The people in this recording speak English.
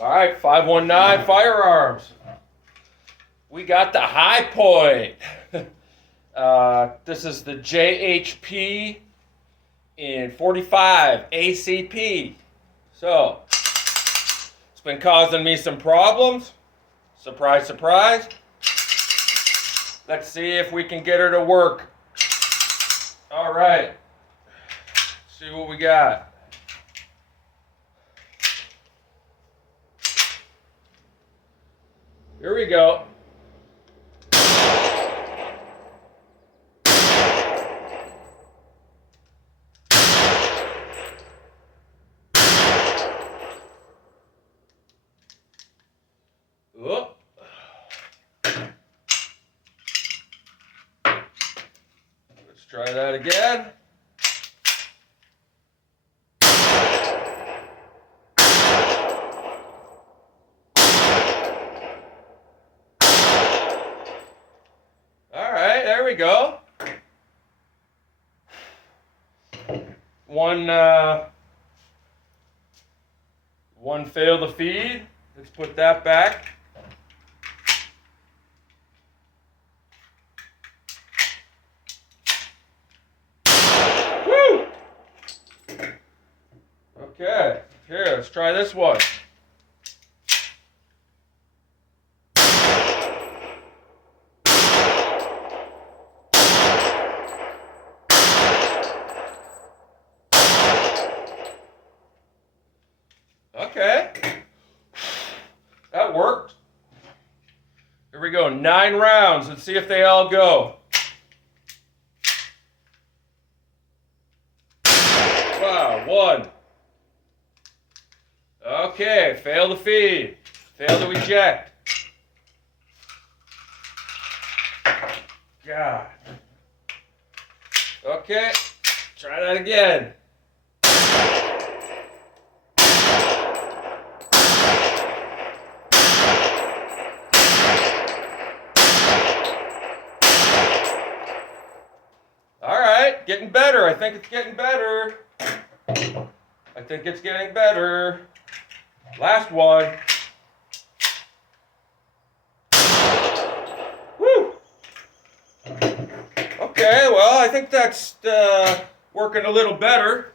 All right, 519 firearms. We got the high point. This is the JHP in 45 ACP. So, it's been causing me some problems. Surprise, surprise. Let's see if we can get her to work. All right. See what we got. Here we go. Whoop. Let's try that again. All right, there we go. One failed to feed. Let's put that back. Woo! Okay, here, let's try this one. Okay, that worked. Here we go, 9 rounds. Let's see if they all go. Wow, 1. Okay, fail to feed, fail to eject. God. Okay, try that again. Getting better. I think it's getting better. I think it's getting better. Last one. Woo! Okay, well, I think that's working a little better.